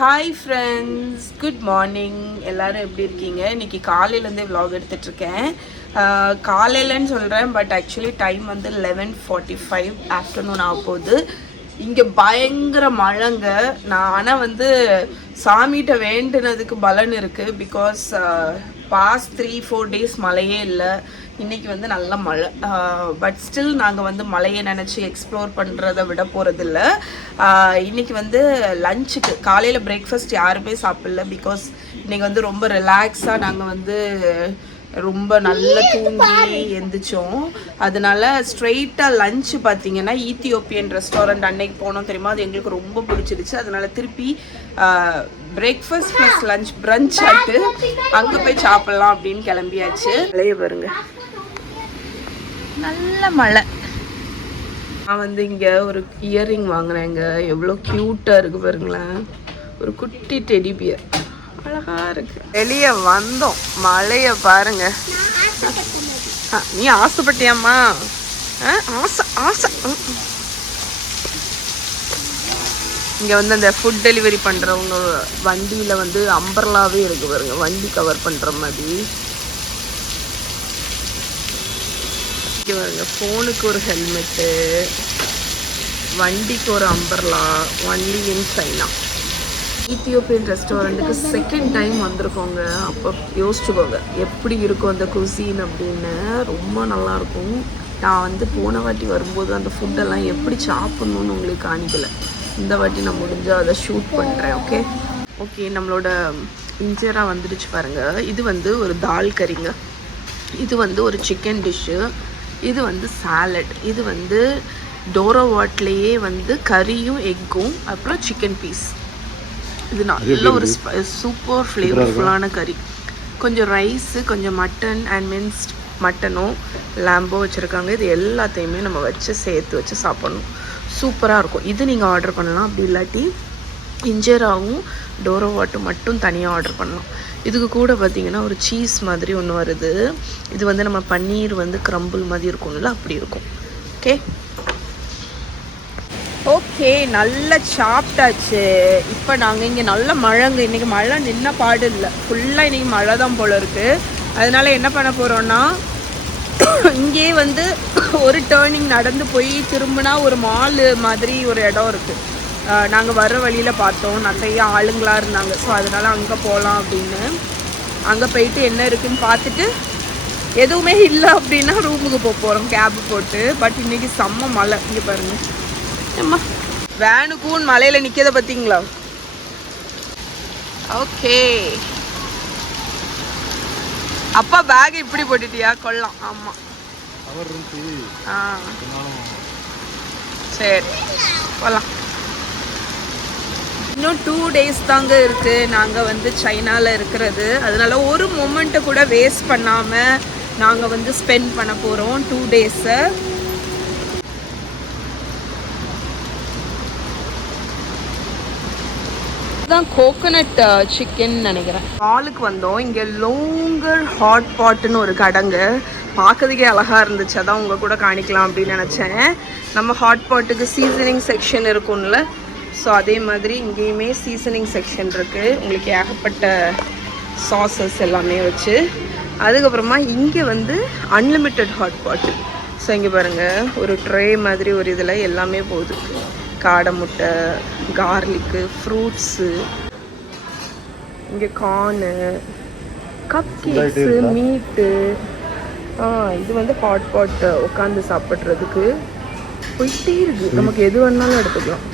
Hi friends, good morning. எல்லோரும் எப்படி இருக்கீங்க? இன்றைக்கி காலையிலேருந்தே விலாக் எடுத்துகிட்ருக்கேன். காலையிலன்னு சொல்கிறேன், பட் ஆக்சுவலி டைம் வந்து 11:45 ஆஃப்டர்நூன் ஆக போகுது. இங்கே பயங்கர மழைங்க. நான் ஆனால் வந்து சாமிகிட்ட வேண்டுனதுக்கு பலன் இருக்குது. பிகாஸ் பாஸ்ட் 3-4 டேஸ் மழையே இல்லை. இன்றைக்கி வந்து நல்ல மழை. பட் ஸ்டில் நாங்கள் வந்து மழையை நினச்சி எக்ஸ்ப்ளோர் பண்ணுறதை விட போகிறதில்ல. இன்றைக்கி வந்து லஞ்சுக்கு காலையில் பிரேக்ஃபாஸ்ட் யாருமே சாப்பிடல. பிகாஸ் இன்றைக்கி வந்து ரொம்ப ரிலாக்ஸாக நாங்கள் வந்து ரொம்ப நல்லா தூங்கி எந்திரிச்சோம். அதனால ஸ்ட்ரெயிட்டாக லஞ்சு பார்த்தீங்கன்னா ஈத்தியோப்பியன் ரெஸ்டாரண்ட் அன்னைக்கு போனோம் தெரியுமா, அது எங்களுக்கு ரொம்ப பிடிச்சிருச்சு. அதனால திருப்பி பிரேக்ஃபாஸ்ட் ப்ளஸ் லஞ்ச் பிரஞ்ச் ஆட்டு அங்கே போய் சாப்பிட்லாம் அப்படின்னு கிளம்பியாச்சு. மழைய பாருங்க, நல்ல மழை. நான் வந்து இங்கே ஒரு இயரிங் வாங்கினேங்க. எவ்வளோ க்யூட்டாக இருக்குது பாருங்களேன். ஒரு குட்டி டெடி பியர், அழகா இருக்கு. வெளியே வந்தோம், மழைய பாருங்க. நீ ஆசைப்பட்டியாம்மா? ஆசை ஆசை. இங்கே வந்து அந்த ஃபுட் டெலிவரி பண்ணுறவங்க வண்டியில் வந்து அம்பர்லாவே இருக்கு பாருங்க, வண்டி கவர் பண்ணுற மாதிரி. இங்கே பாருங்க, ஃபோனுக்கு ஒரு ஹெல்மெட்டு, வண்டிக்கு ஒரு umbrella, only in China. Ethiopian ரெஸ்டாரண்ட்டுக்கு செகண்ட் டைம் வந்திருக்கோங்க. அப்போ யோசிச்சுக்கோங்க எப்படி இருக்கும் அந்த குசீன் அப்படின்னு. ரொம்ப நல்லாயிருக்கும். நான் வந்து போன வாட்டி வரும்போது அந்த ஃபுட்டெல்லாம் எப்படி சாப்பிட்ணுன்னு உங்களுக்கு காணிக்கலை. இந்த வாட்டி நான் முடிஞ்சால் அதை ஷூட் பண்ணுறேன். ஓகே நம்மளோட இன்ஜரா வந்துடுச்சு பாருங்கள். இது வந்து ஒரு தால் கறிங்க. இது வந்து ஒரு சிக்கன் டிஷ்ஷு. இது வந்து சாலட். இது வந்து டோரோ வாட்லேயே வந்து கறியும் எக்கும் அப்புறம் சிக்கன் பீஸ். இது நல்ல ஒரு சூப்பர் ஃப்ளேவர்ஃபுல்லான கறி. கொஞ்சம் ரைஸு, கொஞ்சம் மட்டன் அண்ட் மின்ஸ்ட் மட்டனும் லேம்போ வச்சுருக்காங்க. இது எல்லாத்தையுமே நம்ம வச்சு சேர்த்து வச்சு சாப்பிட்ணும். சூப்பராக இருக்கும். இது நீங்கள் ஆர்டர் பண்ணலாம். அப்படி இல்லாட்டி இன்ஜராவும் டோரோ வாட்டும் மட்டும் தனியாக ஆர்டர் பண்ணலாம். இதுக்கு கூட பார்த்திங்கன்னா ஒரு சீஸ் மாதிரி ஒன்று வருது. இது வந்து நம்ம பன்னீர் வந்து கிரம்பிள் மாதிரி இருக்கும்ல, அப்படி இருக்கும். ஓகே நல்லா சாப்பிட்டாச்சு. இப்போ நாங்கள் இங்கே நல்ல மழைங்க. இன்றைக்கி மழை நின்ன பாடு இல்லை. ஃபுல்லாக இன்றைக்கி மழை தான் போல் இருக்குது. அதனால் என்ன பண்ண போகிறோன்னா, இங்கே வந்து ஒரு டேர்னிங் நடந்து போய் திரும்பினா ஒரு மால் மாதிரி ஒரு இடம் இருக்குது. நாங்கள் வர்ற வழியில் பார்த்தோம், நிறைய ஆளுங்களாக இருந்தாங்க. ஸோ அதனால் அங்கே போகலாம் அப்படின்னு. அங்கே போயிட்டு என்ன இருக்குதுன்னு பார்த்துட்டு எதுவுமே இல்லை அப்படின்னா ரூமுக்கு போகிறோம் கேபு போட்டு. பட் இன்றைக்கி செம்ம மழை. இங்கே பாருங்கள், அம்மா வேனுக்கும் மலையில் நிற்கிறத பார்த்தீங்களா? ஓகே அப்பா பேக் இப்படி போட்டுட்டியா? கொள்ளலாம். ஆமாம் சரி போகலாம். இன்னும் 2 days தாங்க இருக்குது நாங்கள் வந்து சைனாவில் இருக்கிறது. அதனால ஒரு மொமெண்ட்டை கூட வேஸ்ட் பண்ணாமல் நாங்கள் வந்து ஸ்பெண்ட் பண்ண போகிறோம் 2 days. தான் கோகோனட் சிக்கன் நினைக்கிறேன். மாலுக்கு வந்தோம். இங்கே லோங்கர் ஹாட் பாட்டுன்னு ஒரு கடைங்க. பார்க்கறதுக்கே அழகாக இருந்துச்சு. அதான் உங்கள் கூட காணிக்கலாம் அப்படின்னு நினச்சேன். நம்ம ஹாட் பாட்டுக்கு சீசனிங் செக்ஷன் இருக்கும்ல, ஸோ அதே மாதிரி இங்கேயுமே சீசனிங் செக்ஷன் இருக்குது. உங்களுக்கு ஏகப்பட்ட சாஸஸ் எல்லாமே வச்சு. அதுக்கப்புறமா இங்கே வந்து அன்லிமிட்டெட் ஹாட் பாட்டு. ஸோ இங்கே பாருங்கள், ஒரு ட்ரே மாதிரி ஒரு இதில் எல்லாமே போகுது. காடை முட்டை, கார்லிக்கு, ஃப்ரூட்ஸு, இங்கே கார்னு, கப் கேக்ஸு, மீட்டு. இது வந்து ஹாட் பாட்டு உட்காந்து சாப்பிட்றதுக்கு போயிட்டே இருக்குது. நமக்கு எது வேணாலும் எடுத்துக்கலாம்.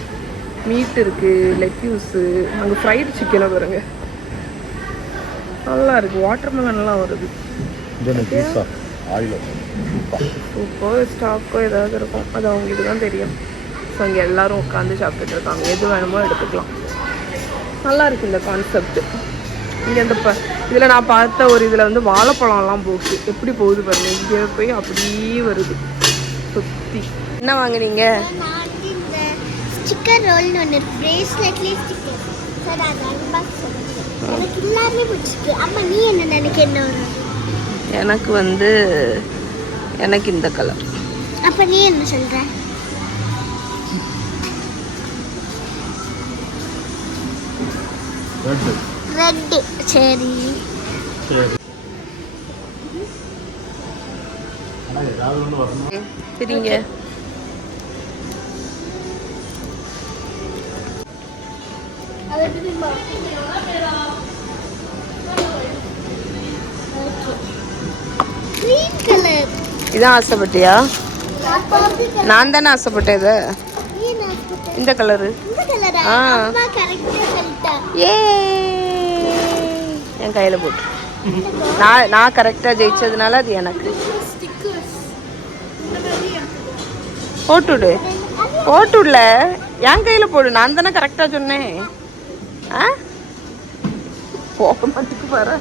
மீட் இருக்குது, லெட்யூஸு, அங்கே ஃப்ரைடு சிக்கனை பாருங்க, நல்லா இருக்குது. வாட்டர் மெலன்லாம் வருது. சூப்பர் ஸ்டாக்கோ ஏதாவது இருக்கும், அது அவங்களுக்கு தான் தெரியும். ஸோ இங்கே எல்லோரும் உட்காந்து சாப்பிட்டுட்டு இருக்காங்க. எது வேணுமோ எடுத்துக்கலாம். நல்லா இருக்குது இந்த கான்செப்ட். இங்கே இந்த இதில் நான் பார்த்த ஒரு இதில் வந்து வாழைப்பழம்லாம் போகுது. எப்படி போகுது பாருங்கள். இங்கே போய் அப்படியே வருது சுற்றி. என்ன வாங்குனீங்க? ஸ்டிக்கர் ரோல்னு ஒன்று இருக்குது. பிரேஸ்லெட்லேயே ஸ்டிக்கர். சார் அது அன்பாக்ஸ் எனக்கு எல்லாமே பிடிச்சிருக்கு. அம்மா நீ என்ன நினைக்க? எனக்கு வந்து எனக்கு இந்த கலர். அப்போ நீ என்ன சொல்கிற? ரெட்டு சரி. சரிங்க. Green colour. இதான் ஆசைப்பட்டியா? நான் தானே ஆசைப்பட்டேன் இதை. இந்த கலரு. இந்த கலரா? ஆ. அம்மா கரெக்ட்டா சொல்லிட்டா. ஏ என் கையில் போட்டு நான் கரெக்டாக ஜெயிச்சதுனால அது எனக்கு. போட்டுவிடு போட்டுவிடல, என் கையில் போடு. நான் தானே கரெக்டாக சொன்னேன். ஆ போக மாட்டேக்கு பாரு.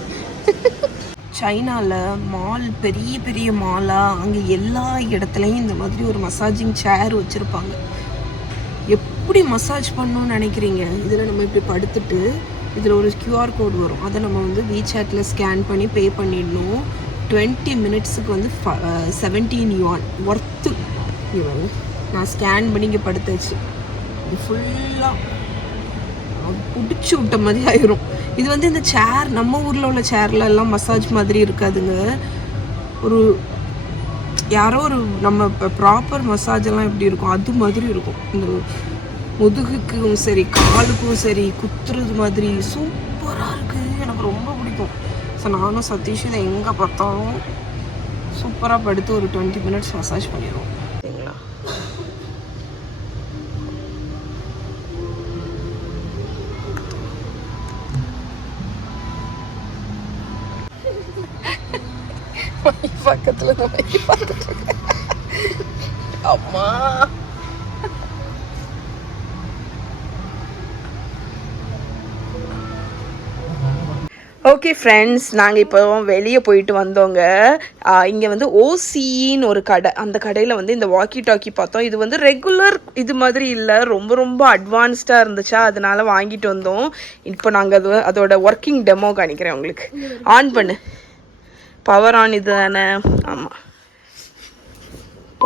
சைனாவில் மால் பெரிய பெரிய மாலாக, அங்கே எல்லா இடத்துலையும் இந்த மாதிரி ஒரு மசாஜிங் சேர் வச்சுருப்பாங்க. எப்படி மசாஜ் பண்ணணும்னு நினைக்கிறீங்க? இதில் நம்ம இப்படி படுத்துட்டு இதில் ஒரு கியூஆர் கோடு வரும். அதை நம்ம வந்து வீசாட்டில் ஸ்கேன் பண்ணி பே பண்ணிடணும். 20 மினிட்ஸுக்கு வந்து 17 yuan ஒர்த்து. இவன் நான் ஸ்கேன் பண்ணி இங்கே படுத்தாச்சு. இது ஃபுல்லாக பிடிச்சி விட்ட மாதிரி ஆயிரும். இது வந்து இந்த சேர் நம்ம ஊரில் உள்ள சேர்ல எல்லாம் மசாஜ் மாதிரி இருக்காதுங்க. ஒரு யாரோ ஒரு நம்ம இப்போ ப்ராப்பர் மசாஜ் எல்லாம் எப்படி இருக்கும் அது மாதிரி இருக்கும். இந்த முதுகுக்கும் சரி காலுக்கும் சரி குத்துறது மாதிரி சூப்பராக இருக்குது. எனக்கு ரொம்ப பிடிக்கும். ஸோ நானும் சதீஷ் இதை எங்கே பார்த்தாலும் சூப்பராக படுத்து ஒரு 20 மினிட்ஸ் மசாஜ் பண்ணிடுவோம். சரிங்களா? பக்கத்தில் பார்த்துட்டு அம்மா ஓகே ஃப்ரெண்ட்ஸ், நாங்கள் இப்போ வெளியே போயிட்டு வந்தோங்க. இங்கே வந்து ஓசின்னு ஒரு கடை. அந்த கடையில் வந்து இந்த வாக்கி டாக்கி பார்த்தோம். இது வந்து ரெகுலர் இது மாதிரி இல்லை, ரொம்ப ரொம்ப அட்வான்ஸ்டாக இருந்துச்சா, அதனால வாங்கிட்டு வந்தோம். இப்போ நாங்கள் அதோட ஒர்க்கிங் டெமோ காணிக்கிறேன் உங்களுக்கு. ஆன் பண்ணு. பவர் ஆன் இது தானே? ஆமாம்.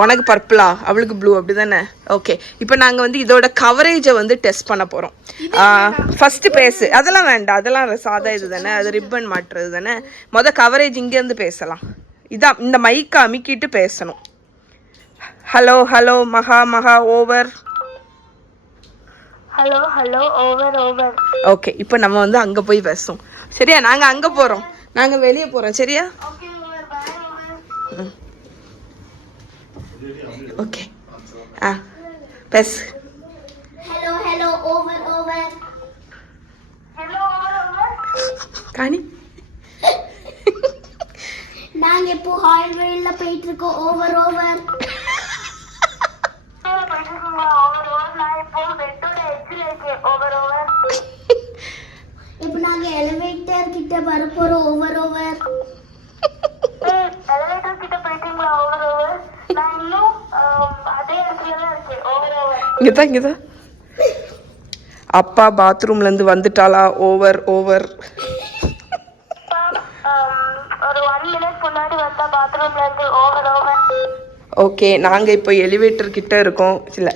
உனக்கு பர்பிளா, அவளுக்கு ப்ளூ, அப்படி தானே? ஓகே, இப்போ நாங்கள் வந்து இதோட கவரேஜை வந்து டெஸ்ட் பண்ண போகிறோம். ஃபஸ்ட்டு பேசு. அதெல்லாம் வேண்டாம், அதெல்லாம் சாதா இது தானே, அது ரிப்பன் மாட்டுறது தானே. கவரேஜ் இங்கேருந்து பேசலாம். இதான் இந்த மைக்கை அமுக்கிட்டு பேசணும். ஹலோ ஹலோ மகா மகா over. Hello hello over over. Okay, இப்போ நம்ம வந்து அங்கே போய் பேசுவோம். சரியா? நாங்கள் அங்கே போகிறோம், நாங்கள் வெளியே போகிறோம். சரியா? ஓகே. பேசு. Hello hello over over. Hello over over. காணி நாங்க இப்போ ஹால்வேல போயிட்டு இருக்கோம். Over over. இப்போ நாங்க எலிவேட்டர் கிட்ட வர போறோம். Over over. எலிவேட்டர் கிட்ட போயிட்டீங்களா? Over over. நான் இன்னும் அதே இடத்துல தான் இருக்கேன். Over over. இங்கதான் அப்பா பாத்ரூம்ல இருந்து வந்துட்டாளா? Over over. ஒரு 1 மினிட் முன்னாடி வந்தா பாத்ரூம்ல இருந்து. Over over. ஓகே, நாங்கள் இப்போ எலிவேட்டர் கிட்ட இருக்கோம். இல்லை,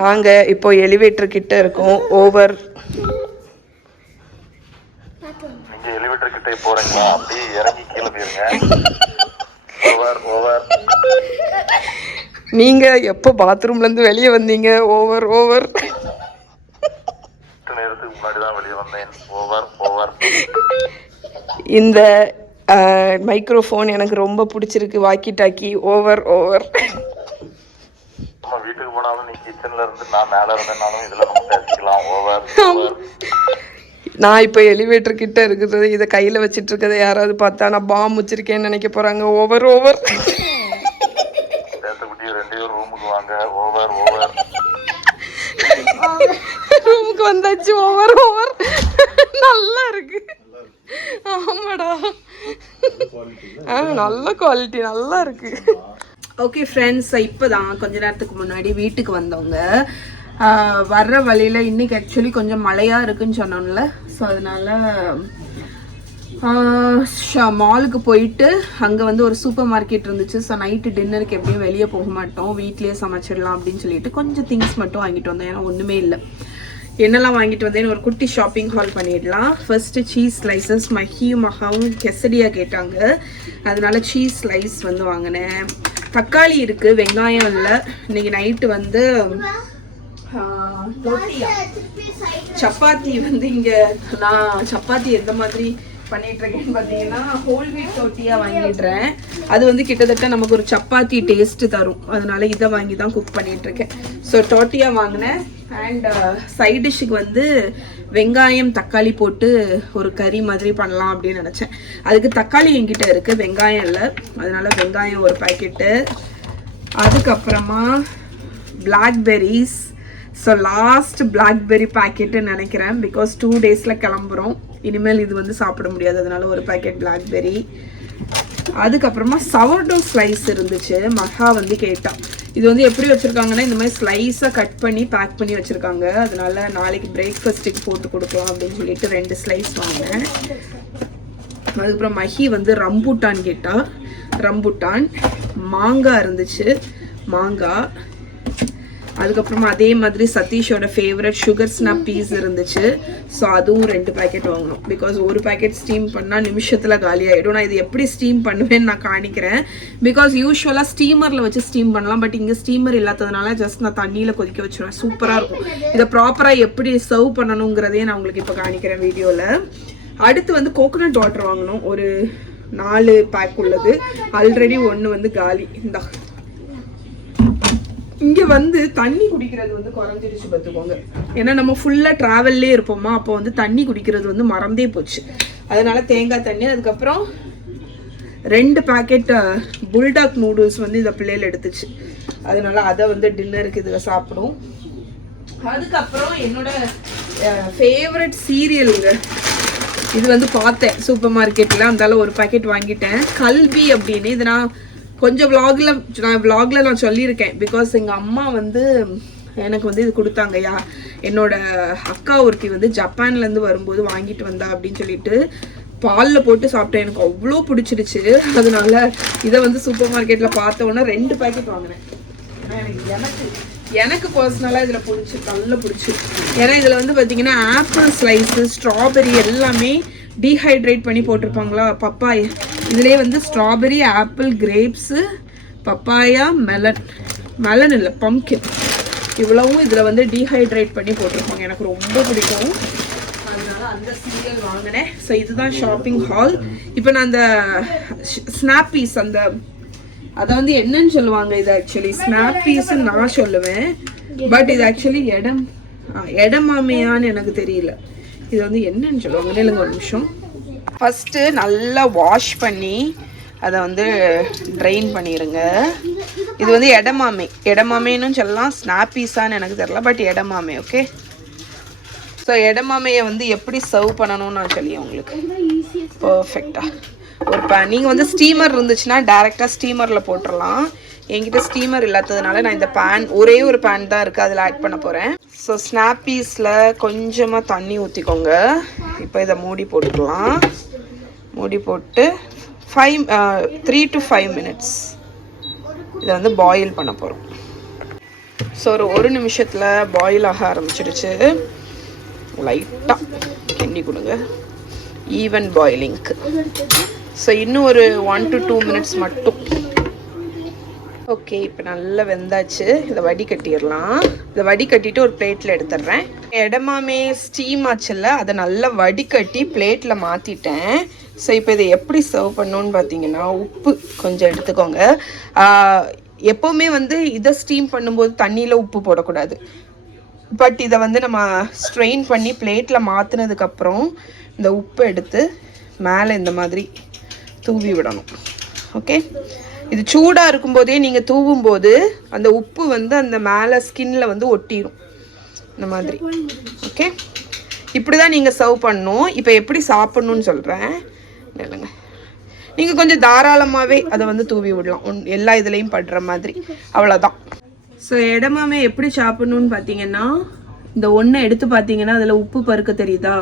நாங்கள் இப்போ எலிவேட்டர் கிட்ட இருக்கோம். ஓவர். நீங்க எலிவேட்டர் கிட்ட போறீங்களா? அப்படியே இறங்கி கீழே போயிருங்க. Over over. நீங்க எப்போ பாத்ரூம்ல இருந்து வெளியே வந்தீங்க? Over over. நேரத்துக்கு முன்னாடி தான் வெளியே வந்தேன். Over over. இந்த மைக்ரோஃபோன் எனக்கு ரொம்ப பிடிச்சிருக்கு. Walkie talkie. Over over. நம்ம வீட்டுக்கு போனாலும் நீ கிச்சன்ல இருந்து நான் மேல இருந்தேனாலும் இதுல நம்ம பேசிக்கலாம். Over over. நான் இப்போ எலிவேட்டர் கிட்ட இருக்குது, இதை கையில் வச்சுட்டு இருக்கதை யாராவது பார்த்தா நான் பாம் வச்சிருக்கேன்னு நினைக்க போறாங்க. Over over. சேர்த்துக்குட்டி 2 பேரும் ரூமுக்கு வாங்க. Over over. ரூமுக்கு வந்தாச்சு. Over over. நல்லா இருக்கு. ஆமாடா, நல்ல குவாலிட்டி, நல்லா இருக்கு. ஓகே ஃப்ரெண்ட்ஸ், இப்போ தான் கொஞ்ச நேரத்துக்கு முன்னாடி வீட்டுக்கு வந்தவங்க. வர்ற வழியில் இன்றைக்கி ஆக்சுவலி கொஞ்சம் மழையாக இருக்குன்னு சொன்னோம்ல, ஸோ அதனால் மாலுக்கு போயிட்டு அங்கே வந்து ஒரு சூப்பர் மார்க்கெட் இருந்துச்சு. ஸோ நைட்டு டின்னருக்கு எப்படியும் வெளியே போக மாட்டோம், வீட்லேயே சமைச்சிடலாம் அப்படின்னு சொல்லிட்டு கொஞ்சம் திங்ஸ் மட்டும் வாங்கிட்டு வந்தோம். ஏன்னா ஒன்றுமே இல்லை. என்னெல்லாம் வாங்கிட்டு வந்தேன்னு ஒரு குட்டி ஷாப்பிங் ஹால் பண்ணிடலாம். ஃபர்ஸ்ட் சீஸ் ஸ்லைசஸ் மஹியும் மகாவும் கெசடியா கேட்டாங்க, அதனால சீஸ் ஸ்லைஸ் வந்து வாங்கினேன். தக்காளி இருக்கு, வெங்காயம் இல்லை. இன்னைக்கு நைட்டு வந்து சப்பாத்தி வந்து இங்க நான் சப்பாத்தி எந்த மாதிரி பண்ணிட்டு இருக்கேன்னு பார்த்தீங்கன்னா ஹோல் வீட் டோட்டியா வாங்கிடுறேன். அது வந்து கிட்டத்தட்ட நமக்கு ஒரு சப்பாத்தி டேஸ்ட் தரும், அதனால இதை வாங்கி தான் குக் பண்ணிட்டு இருக்கேன். ஸோ டோட்டியா வாங்கினேன். அண்ட் சைட் டிஷ்ஷுக்கு வந்து வெங்காயம் தக்காளி போட்டு ஒரு கறி மாதிரி பண்ணலாம் அப்படின்னு நினச்சேன். அதுக்கு தக்காளி என்கிட்ட இருக்குது, வெங்காயம் இல்லை, அதனால வெங்காயம் ஒரு பாக்கெட்டு. அதுக்கப்புறமா பிளாக்பெரிஸ். ஸோ லாஸ்ட் பிளாக்பெரி பாக்கெட்டுன்னு நினைக்கிறேன், பிகாஸ் 2 டேஸில் கிளம்புறோம். இனிமேல் இது வந்து சாப்பிட முடியாது, அதனால ஒரு பாக்கெட் பிளாக்பெரி. அதுக்கப்புறமா சவர்டோ ஸ்லைஸ் இருந்துச்சு, மகா வந்து கேட்டா. இது வந்து எப்படி வச்சுருக்காங்கன்னா இந்த மாதிரி ஸ்லைஸாக கட் பண்ணி பேக் பண்ணி வச்சுருக்காங்க, அதனால நாளைக்கு பிரேக்ஃபாஸ்ட்டுக்கு போட்டு கொடுக்கலாம் அப்படின்னு சொல்லிட்டு 2 ஸ்லைஸ் வாங்கினேன். அதுக்கப்புறம் மஹி வந்து ரம்பூட்டான் கேட்டா, ரம்பூட்டான். மாங்காய் இருந்துச்சு, மாங்காய். அதுக்கப்புறமா அதே மாதிரி சதீஷோட ஃபேவரட் சுகர் ஸ்னாப் பீஸ் இருந்துச்சு. ஸோ அதுவும் 2 பேக்கெட் வாங்கணும், பிகாஸ் ஒரு பேக்கெட் ஸ்டீம் பண்ணால் நிமிஷத்தில் காலி ஆகிடும். நான் இது எப்படி ஸ்டீம் பண்ணுவேன்னு நான் காணிக்கிறேன், பிகாஸ் யூஸ்வலாக ஸ்டீமரில் வச்சு ஸ்டீம் பண்ணலாம், பட் இங்கே ஸ்டீமர் இல்லாததுனால ஜஸ்ட் நான் தண்ணியில் கொதிக்க வச்சுருவேன். சூப்பராக இருக்கும். இதை ப்ராப்பராக எப்படி சர்வ் பண்ணணுங்கிறதே நான் உங்களுக்கு இப்போ காணிக்கிறேன் வீடியோவில். அடுத்து வந்து கோகோனட் வாட்டர் வாங்கணும், ஒரு 4 பேக் உள்ளது. ஆல்ரெடி 1 வந்து காலி. இந்த இங்கே வந்து தண்ணி குடிக்கிறது வந்து குறைஞ்சிருச்சு பார்த்துக்கோங்க, ஏன்னா நம்ம ஃபுல்லாக ட்ராவல்லே இருப்போமா, அப்போ வந்து தண்ணி குடிக்கிறது வந்து மறந்தே போச்சு. அதனால தேங்காய் தண்ணி. அதுக்கப்புறம் 2 பேக்கெட் புல்டாக் நூடுல்ஸ் வந்து இந்த பிள்ளைகள் எடுத்துச்சு, அதனால அதை வந்து டின்னருக்கு இதில் சாப்பிடும். அதுக்கப்புறம் என்னோட ஃபேவரட் சீரியலுங்க, இது வந்து பார்த்தேன் சூப்பர் மார்க்கெட்டில், அதனால ஒரு பேக்கெட் வாங்கிட்டேன். கல்வி அப்படின்னு. இது நான் கொஞ்சம் விலாகில் நான் சொல்லியிருக்கேன், பிகாஸ் எங்கள் அம்மா வந்து எனக்கு வந்து இது கொடுத்தாங்கய்யா. என்னோட அக்கா ஒருத்தி வந்து ஜப்பான்லேருந்து வரும்போது வாங்கிட்டு வந்தா அப்படின்னு சொல்லிட்டு பாலில் போட்டு சாப்பிட்டேன், எனக்கு அவ்வளோ பிடிச்சிருச்சு. அதனால இதை வந்து சூப்பர் மார்க்கெட்டில் பார்த்த உடனே 2 பேக்கெட் வாங்கினேன். எனக்கு பர்சனலாக இதில் நல்லா பிடிச்சி. ஏன்னா இதில் வந்து பார்த்தீங்கன்னா ஆப்பிள் ஸ்லைஸு, ஸ்ட்ராபெரி எல்லாமே டீஹைட்ரேட் பண்ணி போட்டிருப்பாங்களா. பப்பாயா இதுலேயே வந்து strawberry, apple, grapes, papaya, melon இல்லை பம்கின், இவ்வளவும் இதில் வந்து டீஹைட்ரேட் பண்ணி போட்டிருப்பாங்க. எனக்கு ரொம்ப பிடிக்கும், அதனால அந்த சீரியல் வாங்கினேன். ஸோ இதுதான் ஷாப்பிங் ஹால். இப்போ நான் அந்த ஸ்னாப்பீஸ் அதை வந்து என்னன்னு சொல்லுவாங்க, இது ஆக்சுவலி ஸ்னாப்பீஸ்ன்னு நான் சொல்லுவேன், பட் இது ஆக்சுவலி எடமாமையான்னு எனக்கு தெரியல. இது வந்து என்னன்னு சொல்லுவாங்க, இல்லைங்க ஒரு நிமிஷம். ஃபஸ்ட்டு நல்லா வாஷ் பண்ணி அதை வந்து ட்ரெயின் பண்ணிடுங்க. இது வந்து எடமாமேன்னு சொல்லலாம், ஸ்னாப்பீஸான்னு எனக்கு தெரியல, பட் எடமாமே. ஓகே, ஸோ எடமாமையை வந்து எப்படி சர்வ் பண்ணணும்னு நான் சொல்லி உங்களுக்கு பர்ஃபெக்டாக ஒரு நீங்கள் வந்து ஸ்டீமர் இருந்துச்சுன்னா டேரெக்டாக ஸ்டீமரில் போட்டுடலாம். என்கிட்ட ஸ்டீமர் இல்லாததுனால நான் இந்த ஒரே ஒரு பேன் தான் இருக்குது, அதில் ஆட் பண்ண போகிறேன். ஸோ ஸ்னாப்பீஸில் கொஞ்சமாக தண்ணி ஊற்றிக்கோங்க. இப்போ இதை மூடி போட்டுக்கலாம். மூடி போட்டு 3 to 5 minutes இதை வந்து பாயில் பண்ண போகிறோம். ஸோ ஒரு நிமிஷத்தில் பாயில் ஆக ஆரம்பிச்சிடுச்சு. லைட்டாக கிண்டி கொடுங்க, ஈவன் பாயிலிங்க்கு. ஸோ இன்னும் ஒரு 1 to 2 minutes மட்டும். ஓகே, இப்போ நல்லா வெந்தாச்சு. இதை வடிகட்டிடலாம். இதை வடிகட்டிட்டு ஒரு பிளேட்டில் எடுத்துடுறேன். எடமாமே ஸ்டீம் ஆச்சுல்ல, அதை நல்லா வடிகட்டி பிளேட்டில் மாற்றிட்டேன். ஸோ இப்போ இதை எப்படி சர்வ் பண்ணணுன்னு பார்த்தீங்கன்னா, உப்பு கொஞ்சம் எடுத்துக்கோங்க. எப்போவுமே வந்து இதை ஸ்டீம் பண்ணும்போது தண்ணியில் உப்பு போடக்கூடாது, பட் இதை வந்து நம்ம ஸ்ட்ரெயின் பண்ணி பிளேட்டில் மாற்றினதுக்கப்புறம் இந்த உப்பை எடுத்து மேலே இந்த மாதிரி தூவி விடணும். ஓகே, இது சூடாக இருக்கும்போதே நீங்கள் தூவும்போது அந்த உப்பு வந்து அந்த மேலே ஸ்கின்ல வந்து ஒட்டிடும் இந்த மாதிரி. ஓகே, இப்படி தான் நீங்கள் சர்வ் பண்ணணும். இப்போ எப்படி சாப்பிட்ணுன்னு சொல்கிறேன். இல்லைங்க, நீங்கள் கொஞ்சம் தாராளமாகவே அதை வந்து தூவி விடலாம், எல்லா இதுலேயும் படுற மாதிரி. அவ்வளோதான். ஸோ எடமாமே எப்படி சாப்பிட்ணுன்னு பார்த்தீங்கன்னா, இந்த ஒன்றை எடுத்து பார்த்தீங்கன்னா அதில் உப்பு பருக்க தெரியுதா?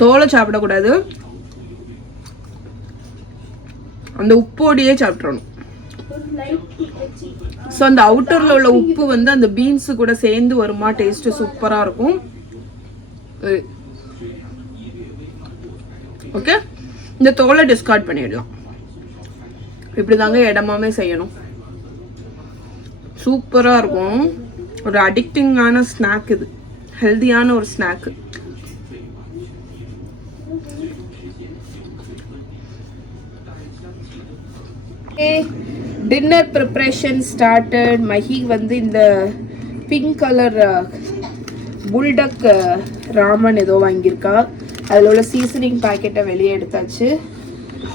தோலை சாப்பிடக்கூடாது, அந்த உப்போடையே சாப்பிட்றணும். ஸோ அந்த அவுட்டரில் உள்ள உப்பு வந்து அந்த பீன்ஸு கூட சேர்ந்து வருமா, டேஸ்ட்டு சூப்பராக இருக்கும். ஓகே, இந்த தோலை டிஸ்கார்ட் பண்ணிடலாம். இப்படி தாங்க இடமாமே செய்யணும். சூப்பராக இருக்கும். ஒரு அடிக்டிங்கான ஸ்நாக் இது, ஹெல்தியான ஒரு snack. Dinner preparation started. Mahi வந்து இந்த பிங்க் கலர் புல்டக் ராமன் ஏதோ வாங்கியிருக்கா. அதில் உள்ள சீசனிங் பேக்கெட்டை வெளியே எடுத்தாச்சு.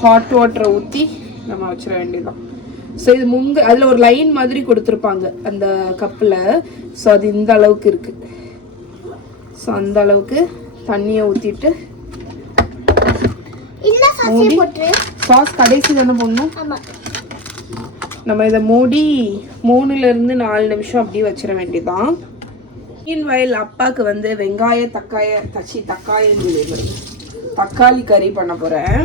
ஹாட் வாட்டரை ஊற்றி நம்ம வச்சிட வேண்டியதுதான். ஸோ இது அதில் ஒரு லைன் மாதிரி கொடுத்துருப்பாங்க அந்த கப்பில். ஸோ அது இந்த அளவுக்கு இருக்குது. ஸோ அந்த அளவுக்கு தண்ணியை ஊற்றிட்டு சாஸ் கடைசி தானே போடணும். நம்ம இதை மூடி 3 to 4 நிமிஷம் அப்படியே வச்சிட வேண்டியதுதான். மீன்வயல் அப்பாவுக்கு வந்து தக்காளி கறி பண்ண போகிறேன்.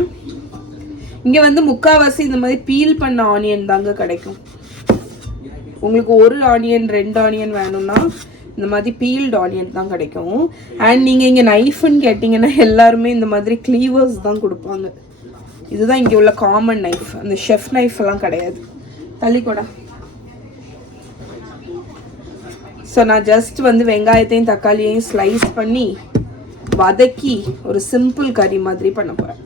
இங்கே வந்து முக்கால்வாசி இந்த மாதிரி பீல் பண்ண ஆனியன் தாங்க கிடைக்கும். உங்களுக்கு 1 ஆனியன் 2 ஆனியன் வேணும்னா இந்த மாதிரி பீல்டு ஆனியன் தான் கிடைக்கும். அண்ட் நீங்கள் இங்கே நைஃப்னு கேட்டிங்கன்னா எல்லாருமே இந்த மாதிரி க்ளீவர்ஸ் தான் கொடுப்பாங்க. இதுதான் இங்கே உள்ள காமன் நைஃப். அந்த ஷெஃப் நைஃப் எல்லாம் கிடையாது. தள்ளிக்கூடா. ஸோ நான் ஜஸ்ட் வந்து வெங்காயத்தையும் தக்காளியையும் ஸ்லைஸ் பண்ணி வதக்கி ஒரு சிம்பிள் கறி மாதிரி பண்ண போகிறேன்.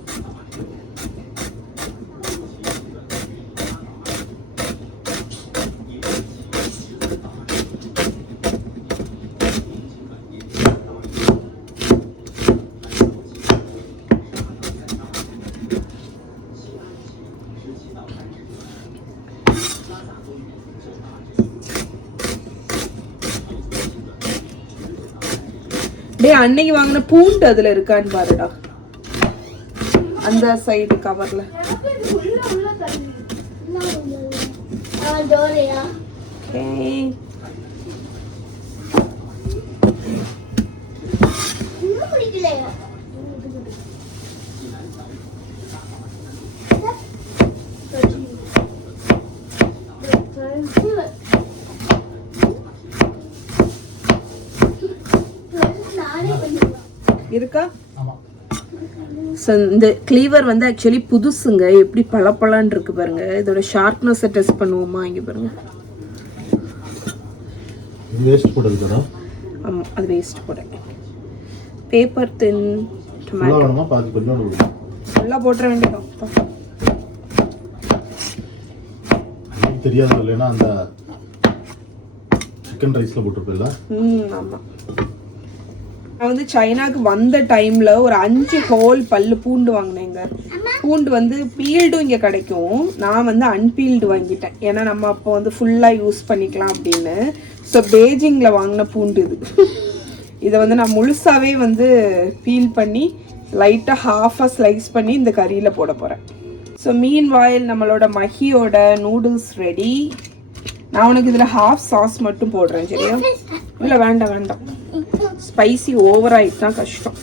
அன்னைக்கு வாங்கின பூண்டு அதுல இருக்கான்னு பாருடா, அந்த சைடு கவர்ல. இருக்கா? இந்த கிளீவர் வந்து ஆக்சுவலி புதுசுங்க. எப்படி பளபளன்னு இருக்கு பாருங்க. இதோட ஷார்ப்னஸை டெஸ்ட் பண்ணுவோமா? இங்க பாருங்க. வேஸ்ட் போடுறதுடா. ஆமா, அது வேஸ்ட் போடுறேன். பேப்பர் தின் டொமேட்டோ வேணுமா? பாதி பண்ணி விடு. நல்லா போட்ற வேண்டியது. தெரியாது இல்லனா அந்த சிக்கன் ரைஸ்ல போட்டுறப்பல. ஆமா. நான் வந்து சைனாக்கு வந்த டைமில் ஒரு 5 ஹோல் பல்லு பூண்டு வாங்கினேங்க. பூண்டு வந்து பீல்டும் இங்கே கிடைக்கும். நான் வந்து அன்பீல்டு வாங்கிட்டேன். ஏன்னா நம்ம அப்போ வந்து ஃபுல்லாக யூஸ் பண்ணிக்கலாம் அப்படின்னு. ஸோ பெய்ஜிங்கில் வாங்கின பூண்டு இது. இதை வந்து நான் முழுசாகவே வந்து பீல் பண்ணி லைட்டாக ஹாஃபாக ஸ்லைஸ் பண்ணி இந்த கறியில் போட போகிறேன். ஸோ மீன் வாயில் நம்மளோட மஹியோட நூடுல்ஸ் ரெடி. நான் உனக்கு இதில் ஹாஃப் சாஸ் மட்டும் போடுறேன், சரியா? இல்லை வேண்டாம் வேண்டாம், ஸ்பைசி ஓவர் ஆயிட்டா கஷ்டம்.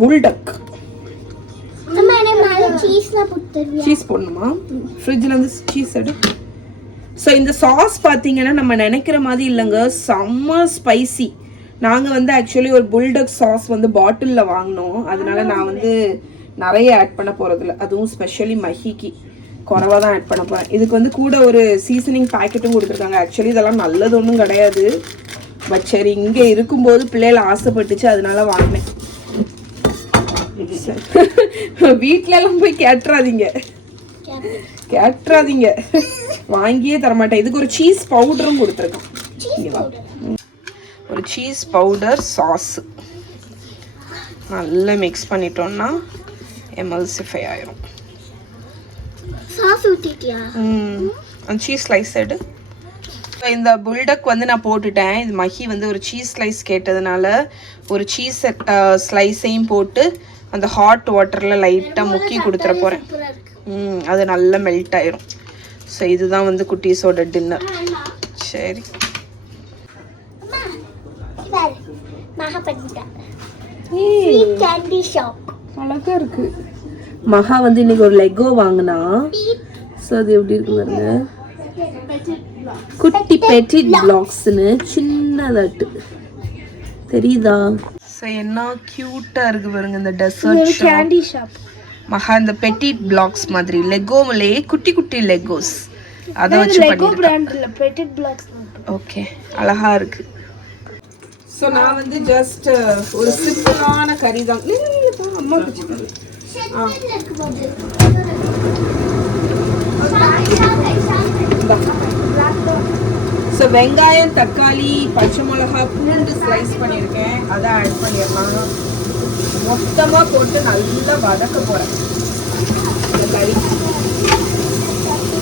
புல்டக் சீஸ் போடணுமா? ஃப்ரிட்ஜில் இருந்து சீஸ் எடு. ஸோ இந்த சாஸ் பார்த்தீங்கன்னா நம்ம நினைக்கிற மாதிரி இல்லைங்க, செம்ம ஸ்பைசி. நாங்கள் வந்து ஆக்சுவலி ஒரு புல்டக் சாஸ் வந்து பாட்டிலில் வாங்கினோம். அதனால நான் வந்து நிறைய ஆட் பண்ண போகிறதில்ல. அதுவும் ஸ்பெஷலி மஹிக்கு குறவாக தான் ஆட் பண்ண போகிறேன். இதுக்கு வந்து கூட ஒரு சீசனிங் பேக்கெட்டும் கொடுத்துருக்காங்க. ஆக்சுவலி இதெல்லாம் நல்லது ஒன்றும் கிடையாது. பட் சரி, இங்கே இருக்கும்போது பிள்ளைகளை ஆசைப்பட்டுச்சு, அதனால வாங்கினேன். வீட்டிலலாம் போய் கேட்டுறாதீங்க, வாங்கியே தரமாட்டேன். இதுக்கு ஒரு சீஸ் பவுடரும் கொடுத்துருக்கான். ஒரு சீஸ் பவுடர் சாஸ் நல்லா மிக்ஸ் பண்ணிட்டோம்னா எமல்சிஃபை ஆயிரும். சாஸ் ஊத்திட்டியா? அந்த சீஸ் ஸ்லைஸ் எடு. இந்த புல்டக் வந்து நான் போட்டுட்டேன். இது மஹி வந்து ஒரு சீஸ் ஸ்லைஸ் கேட்டதுனால ஒரு சீஸ் ஸ்லைஸையும் போட்டு அந்த ஹாட் வாட்டரில் லைட்டாக முக்கி கொடுத்துட போகிறேன். அது நல்லா மெல்ட் ஆயிரும். ஸோ இதுதான் வந்து குட்டீஸோட டின்னர். சரி, அழகா இருக்கு. மகா வந்து இன்னைக்கு ஒரு லெகோ வாங்கினா. ஸோ அது எப்படி இருக்கு பாருங்க. குட்டி பெட்டிட் பிளாக்ஸ்னு சின்னதாட்டு தெரியுதா? ஸோ என்ன க்யூட்டாக இருக்கு பாருங்க இந்த டெசர்ட் கேண்டி ஷாப். மகா இந்த பெட்டிட் பிளாக்ஸ் மாதிரி லெகோவிலேயே குட்டி குட்டி லெகோஸ் அதை வச்சு பண்ணிருக்கேன். Petite blocks. ஓகே, அழகா இருக்கு. ஸோ நான் வந்து ஜஸ்ட் ஒரு சிம்பிளான கறி தான். அம்மா ஸோ வெங்காயம், தக்காளி, பச்சை மிளகா, பூண்டு ஸ்லைஸ் பண்ணியிருக்கேன். அதை ஆட் பண்ணிடலாம். மொத்தமாக போட்டு நல்லா வதக்க போகிறேன் இந்த கறி.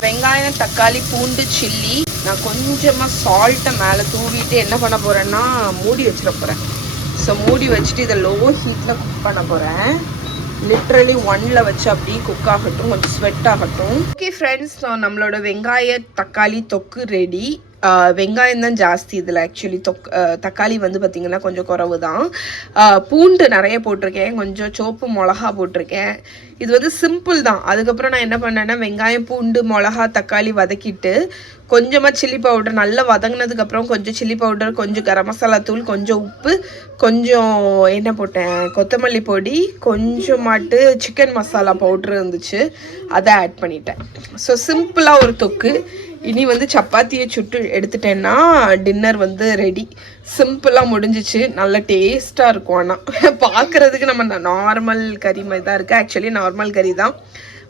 வெங்காயம், தக்காளி, பூண்டு, சில்லி. நான் கொஞ்சமாக சால்ட்டை மேலே தூவிட்டு என்ன பண்ண போகிறேன்னா மூடி வச்சிட போகிறேன். ஸோ மூடி வச்சுட்டு இதை லோ ஹீட்டில் குக் பண்ண போகிறேன். லிட்ரலி 1ல் வச்சு அப்படியே குக் ஆகட்டும், கொஞ்சம் ஸ்வெட் ஆகட்டும். ஓகே ஃப்ரெண்ட்ஸ், நம்மளோட வெங்காய தக்காளி தொக்கு ரெடி. வெங்காயம் தான் ஜாஸ்தி இதில். ஆக்சுவலி தக்காளி வந்து பார்த்திங்கன்னா கொஞ்சம் குறவு தான். பூண்டு நிறைய போட்டிருக்கேன், கொஞ்சம் சோப்பு மிளகா போட்டிருக்கேன். இது வந்து சிம்பிள் தான். அதுக்கப்புறம் நான் என்ன பண்ணேன்னா வெங்காயம், பூண்டு, மிளகா, தக்காளி வதக்கிட்டு கொஞ்சமாக சில்லி பவுடர் நல்லா வதங்கினதுக்கப்புறம் கொஞ்சம் சில்லி பவுடர், கொஞ்சம் கரம் மசாலா தூள், கொஞ்சம் உப்பு, கொஞ்சம் என்ன போட்டேன் கொத்தமல்லி பொடி, கொஞ்சமாட்டு சிக்கன் மசாலா பவுட்ரு இருந்துச்சு, அதை ஆட் பண்ணிட்டேன். ஸோ சிம்பிளாக ஒரு தொக்கு. இனி வந்து சப்பாத்தியை சுட்டு எடுத்துட்டேன்னா டின்னர் வந்து ரெடி. சிம்பிளாக முடிஞ்சிச்சு. நல்ல டேஸ்ட்டாக இருக்கும். ஆனால் பார்க்குறதுக்கு நம்ம நார்மல் கறி மாதிரி தான் இருக்குது. ஆக்சுவலி நார்மல் கறி தான்,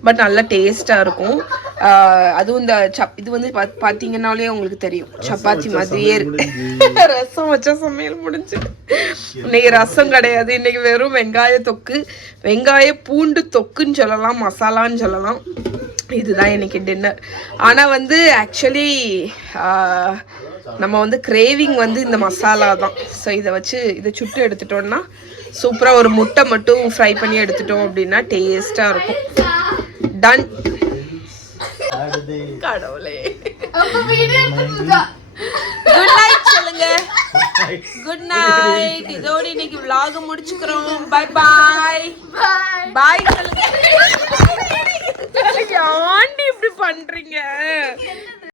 பட் நல்லா டேஸ்ட்டாக இருக்கும். அதுவும் இந்த இது வந்து பார்த்தீங்கன்னாலே உங்களுக்கு தெரியும் சப்பாத்தி மாதிரியே இருக்கு. ரசம் வச்சா சமையல் முடிஞ்சு. இன்னைக்கு ரசம் கிடையாது, இன்னைக்கு வெறும் வெங்காய தொக்கு, வெங்காய பூண்டு தொக்குன்னு சொல்லலாம், மசாலான்னு சொல்லலாம். இதுதான் இன்னைக்கு டின்னர். ஆனால் வந்து ஆக்சுவலி நம்ம வந்து கிரேவிங் வந்து இந்த மசாலா தான். ஸோ இதை வச்சு இதை சுட்டு எடுத்துட்டோம்னா சூப்பராக ஒரு முட்டை மட்டும் ஃப்ரை பண்ணி எடுத்துட்டோம் அப்படின்னா டேஸ்ட்டாக இருக்கும். டன். கடவுளே, குட் நைட் சொல்லுங்க. Good night. இதோட இன்னைக்கு vlog முடிச்சுக்கிறோம். Bye bye. பாய் சொல்லுங்க. யாண்டி இப்படி பண்றீங்க?